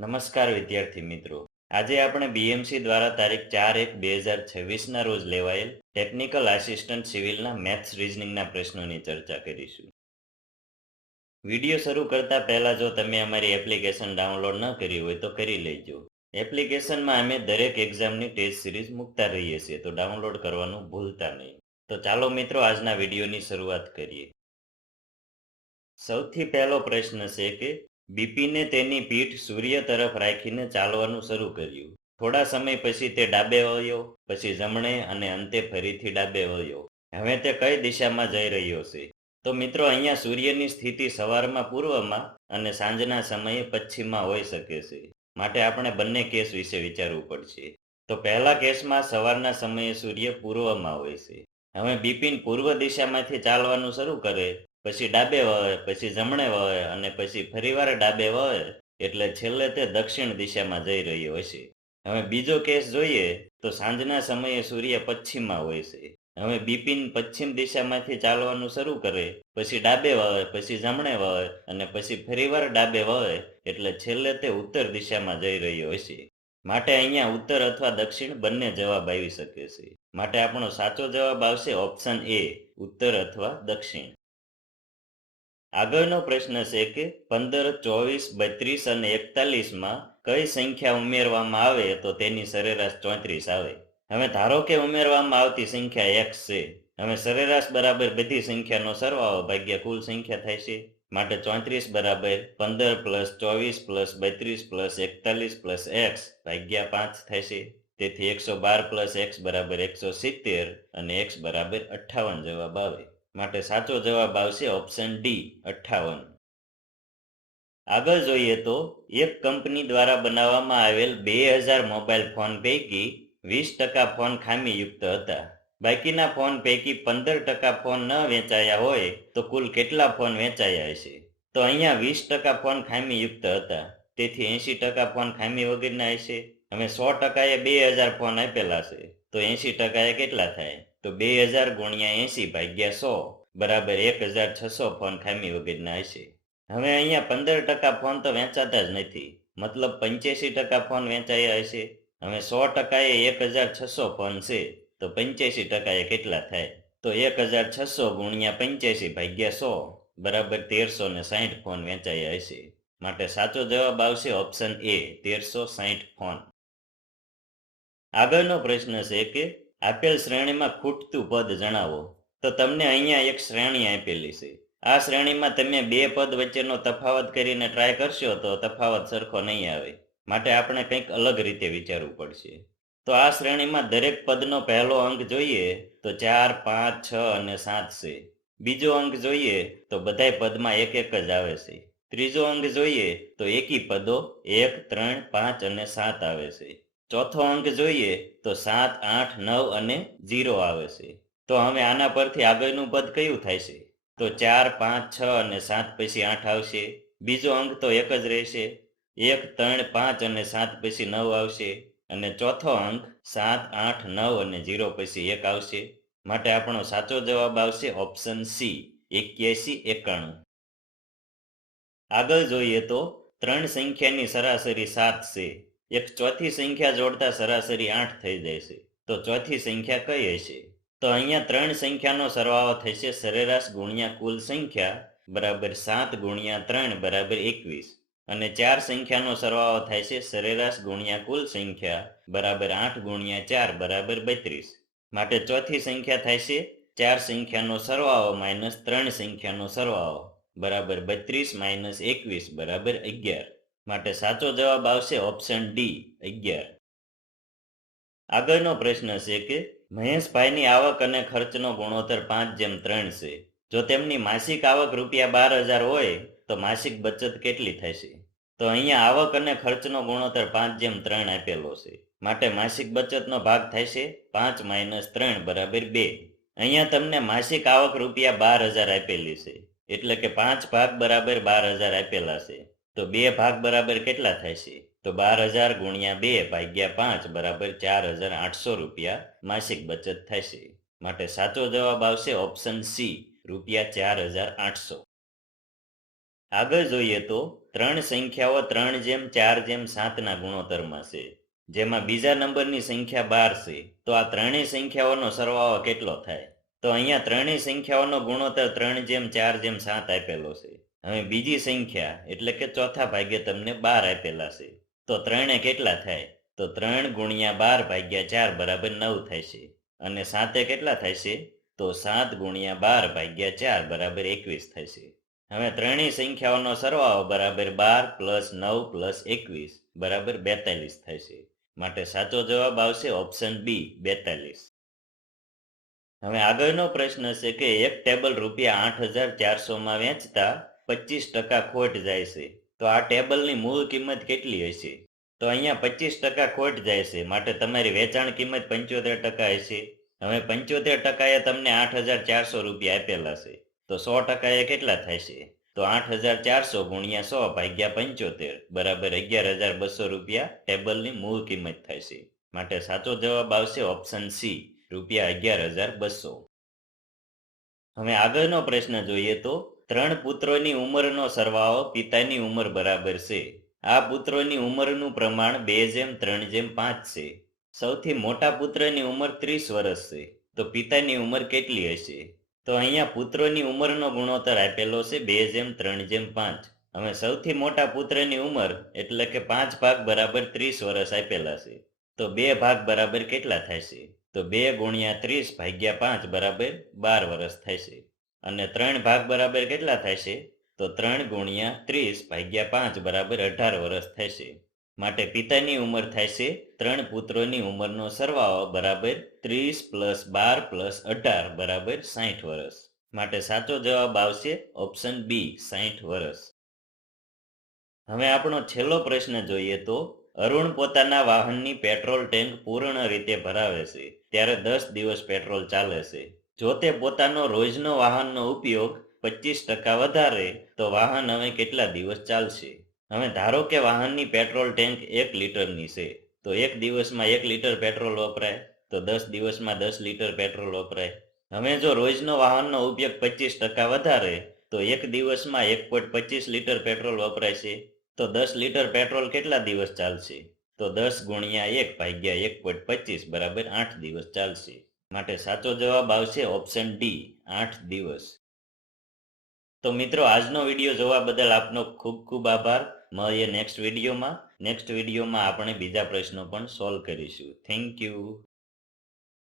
નમસ્કાર વિદ્યાર્થી મિત્રો. આજે આપણે બીએમસી દ્વારા તારીખ 4/1/2026 રોજ લેવાયેલ ટેકનિકલ આસિસ્ટન્ટ સિવિલના મેથ્સ રીઝનિંગના પ્રશ્નોની ચર્ચા કરીશું. વિડીયો શરૂ કરતા પહેલા જો તમે અમારી એપ્લિકેશન ડાઉનલોડ ન કરી હોય તો કરી લેજો. એપ્લિકેશનમાં અમે દરેક એક્ઝામની ટેસ્ટ સિરીઝ મૂકતા રહીએ છીએ, તો ડાઉનલોડ કરવાનું ભૂલતા નહીં. તો ચાલો મિત્રો, આજના વિડીયોની શરૂઆત કરીએ. સૌથી પહેલો પ્રશ્ન છે કે બિપિને તેની પીઠ સૂર્ય તરફ રાખીને ચાલવાનું શરૂ કર્યું. થોડા સમય પછી તે ડાબે વળ્યો, પછી જમણે અને અંતે ફરીથી ડાબે વળ્યો. હવે તે કઈ દિશામાં જઈ રહ્યો છે? તો મિત્રો, અહીંયા સૂર્યની સ્થિતિ સવારમાં પૂર્વમાં અને સાંજના સમયે પશ્ચિમમાં હોઈ શકે છે. માટે આપણે બંને કેસ વિશે વિચારવું પડશે. તો પહેલા કેસમાં સવારના સમયે સૂર્ય પૂર્વમાં હોય છે. હવે બિપિન પૂર્વ દિશામાંથી ચાલવાનું શરૂ કરે, પછી ડાબે વળે, પછી જમણે વળે અને પછી ફરીવાર ડાબે વળે, એટલે છેલ્લે તે દક્ષિણ દિશામાં જઈ રહ્યો હશે. હવે બીજો કેસ જોઈએ તો સાંજના સમયે સૂર્ય પશ્ચિમમાં હોય છે. હવે બિપિન પશ્ચિમ દિશામાંથી ચાલવાનું શરૂ કરે, પછી ડાબે વળે, પછી જમણે વળે અને પછી ફરીવાર ડાબે વળે, એટલે છેલ્લે તે ઉત્તર દિશામાં જઈ રહ્યો હશે. માટે અહીંયા ઉત્તર અથવા દક્ષિણ બંને જવાબ આવી શકે છે. માટે આપણો સાચો જવાબ આવશે ઓપ્શન એ, ઉત્તર અથવા દક્ષિણ. આગળનો પ્રશ્ન છે કે 15, 24, 32 અને 41માં કઈ સંખ્યા ઉમેરવામાં આવે તો તેની સરેરાશ 34 આવે? હવે ધારો કે ઉમેરવામાં આવતી સંખ્યા x છે. હવે સરેરાશ બરાબર બધી સંખ્યાનો સરવાળો ભાગ્યા કુલ સંખ્યા થાય છે. માટે 34 બરાબર 15 plus 24 plus 32 plus 41 plus x ભાગ્યા 5 થશે. તેથી 112 પ્લસ x બરાબર 170 અને x બરાબર 58 જવાબ આવે. માટે સાચો જવાબ આવશે ઓપ્શન ડી, 58. આગળ જોઈએ તો એક કંપની દ્વારા બનાવવામાં આવેલ 2000 મોબાઈલ ફોન પૈકી 20% ફોન ખામીયુક્ત હતા. બાકીના ફોન પૈકી 15% ફોન ન વેચાયા હોય તો કુલ કેટલા ફોન વેચાયા હશે? તો અહીંયા 20% ફોન ખામીયુક્ત હતા, તેથી 80% ફોન ખામી વગરના હશે. હવે 100%એ 2000 ફોન આપેલા છે, તો 80% એ કેટલા થાય? તો 2000 ગુણ્યા 80 ભાગ્યા 100 બરાબર 1600 ફોન ખામી વગરના હશે. હવે અહીંયા 15% ફોન તો વેચાતા જ નથી, મતલબ 85% ફોન વેચાયા હશે. હવે 100% એ 1600 ફોન છે, તો 85% એ કેટલા થાય? તો 1600 ગુણ્યા 85 ભાગ્યા 100 બરાબર 1360 ફોન વેચાયા હશે. માટે સાચો જવાબ આવશે ઓપ્શન એ, 1360 ફોન. આગળનો પ્રશ્ન છે કે આપેલ શ્રેણીમાં ખૂટતું પદ જણાવો. તો તમને અહીંયા એક શ્રેણી આપેલી છે. આ શ્રેણીમાં તમે બે પદ વચ્ચેનો તફાવત કરીને ટ્રાય કરશો તો તફાવત સરખો નહીં આવે. માટે આપણે કંઈક અલગ રીતે વિચારવું પડશે. તો આ શ્રેણીમાં દરેક પદનો પહેલો અંક જોઈએ તો 4, 5, 6 અને 7 છે. બીજો અંક જોઈએ તો બધાય પદમાં એક એક જ આવે છે. ત્રીજો અંક જોઈએ તો એકી પદો 1, 3, 5 અને 7 આવે છે. ચોથો અંક જોઈએ તો 7, 8, 9 અને 0 આવે છે. તો હવે આના પરથી આગળનું પદ કયું થાય છે? તો 4, 5, 6 અને 7 પછી 8 આવશે. બીજો અંક તો એક જ રહેશે. 1, 3, 5 અને 7 પછી 9 આવશે. અને ચોથો અંક 7, 8, 9 અને 0 પછી 1 આવશે. માટે આપણો સાચો જવાબ આવશે ઓપ્શન સી, 81, 91. આગળ જોઈએ તો ત્રણ સંખ્યાની સરાસરી 7 છે. એક ચોથી સંખ્યા જોડતા સરાસરી 8 થઈ જાય છે. તો ચોથી સંખ્યા કઈ હશે? તો અહીંયા ત્રણ સંખ્યાનો સરવાળો થશે સરેરાશ ગુણ્યા કુલ સંખ્યા બરાબર 7 ગુણ્યા 3 બરાબર 21. અને ચાર સંખ્યાનો સરવાળો થાય છે સરેરાશ ગુણ્યા કુલ સંખ્યા બરાબર 8 ગુણ્યા 4 બરાબર 32. માટે ચોથી સંખ્યા થાય છે ચાર સંખ્યાનો સરવાળો માઇનસ ત્રણ સંખ્યાનો સરવાળો બરાબર 32 માઇનસ 21 બરાબર 11. માટે સાચો જવાબ આવશે ઓપ્શન ડી, 11. આગળનો પ્રશ્ન છે કે મહેશભાઈની આવક અને ખર્ચનો ગુણોત્તર 5:3 છે. જો તેમની માસિક આવક ₹12,000 હોય તો માસિક બચત કેટલી થશે? તો અહીંયા આવક અને ખર્ચનો ગુણોત્તર 5:3 આપેલો છે. માટે માસિક બચતનો ભાગ થશે 5 - 3 બરાબર 2. અહીંયા તમને માસિક આવક ₹12,000 આપેલી છે, એટલે કે 5 ભાગ બરાબર 12,000 આપેલા છે. તો 2 ભાગ બરાબર કેટલા થશે? તો 12,000 ગુણ્યા 2 ભાગ્યા 5 બરાબર 4,800 રૂપિયા માસિક બચત થશે. માટે સાચો જવાબ આવશે ઓપ્શન સી, ₹4,800. આગળ જોઈએ તો ત્રણ સંખ્યાઓ 3:4:7 ગુણોત્તરમાં છે, જેમાં બીજા નંબરની સંખ્યા 12 છે. તો આ ત્રણેય સંખ્યાઓનો સરવાળો કેટલો થાય? તો અહીંયા ત્રણેય સંખ્યાઓનો ગુણોત્તર 3:4:7 આપેલો છે. હવે બીજી સંખ્યા એટલે કે ચોથા ભાગે તમને 12 આપેલા છે. તો ત્રણે કેટલા થાય? તો 3 × 12/4 બરાબર 9 થાય છે. અને સાતે કેટલા થાય છે? તો 7 × 12/4 બરાબર 21 થાય છે. હવે ત્રણેય સંખ્યાઓનો સરવાળો બરાબર 12 + 9 + 21 બરાબર 42 થાય છે. માટે સાચો જવાબ આવશે ઓપ્શન બી 42. હવે આગળનો પ્રશ્ન છે કે એક ટેબલ ₹8,400 માં વેચતા 25% ખોટ જાય છે, તો આ ટેબલની મૂળ કિંમત કેટલી હશે? તો અહીંયા 25% ખોટ જાય છે, માટે તમારી વેચાણ કિંમત 75% હશે. હવે 75% એ તમને ₹8,400 આપેલા છે, તો 100% એ કેટલા થશે? તો 8,400 × 100/75 બરાબર ₹11,200 ટેબલની મૂળ કિંમત થશે. માટે સાચો જવાબ આવશે ઓપ્શન સી ₹11,200. હવે આગળનો પ્રશ્ન જોઈએ તો 3 પુત્રોની ઉંમરનો સરવાળો પિતાની ઉંમર બરાબર છે. આ પુત્રોની ઉંમરનું પ્રમાણ 2:3:5 છે. સૌથી મોટા પુત્રની ઉંમર 30 વર્ષ છે, તો પિતાની ઉંમર કેટલી હશે? તો અહીંયા પુત્રોની ઉંમરનો ગુણોત્તર આપેલો છે 2:3:5. હવે સૌથી મોટા પુત્રની ઉંમર એટલે કે 5 ભાગ બરાબર 30 વર્ષ આપેલા છે. તો 2 ભાગ બરાબર કેટલા થશે? તો 2 × 30/5 બરાબર 12 વર્ષ થશે. અને 3 ભાગ બરાબર કેટલા થશે? તો 3 × 30/5 બરાબર 18 વર્ષ થશે. માટે પિતાની ઉંમર થશે 3 પુત્રોની ઉંમરનો સરવાળો બરાબર 30 + 12 + 18 બરાબર 60 વર્ષ. માટે સાચો જવાબ આવશે ઓપ્શન બી 60 વર્ષ. હવે આપણો છેલ્લો પ્રશ્ન જોઈએ તો અરુણ પોતાના વાહનની પેટ્રોલ ટેન્ક પૂર્ણ રીતે ભરાવે છે ત્યારે 10 દિવસ પેટ્રોલ ચાલે છે. જો તે પોતાનો રોજનો વાહનનો ઉપયોગ 25% વધારે તો વાહન હવે કેટલા દિવસ ચાલશે? હવે ધારો કે વાહનની પેટ્રોલ ટેન્ક 1 લીટરની છે, તો એક દિવસમાં 1 લીટર પેટ્રોલ વપરાય, તો 10 દિવસમાં 10 લીટર પેટ્રોલ વપરાય. હવે જો રોજનો વાહનનો ઉપયોગ 25% વધારે તો એક દિવસમાં 1.25 લીટર પેટ્રોલ વપરાય છે. તો 10 લીટર પેટ્રોલ કેટલા દિવસ ચાલશે? તો 10 × 1/1.25 બરાબર 8 દિવસ ચાલશે. માટે સાચો જવાબ આવશે ઓપ્શન ડી 8 દિવસ. તો મિત્રો, આજનો વિડીયો જોવા બદલ આપનો ખૂબ ખૂબ આભાર. મળીએ નેક્સ્ટ વિડીયોમાં આપણે બીજા પ્રશ્નો પણ સોલ્વ કરીશું. Thank you.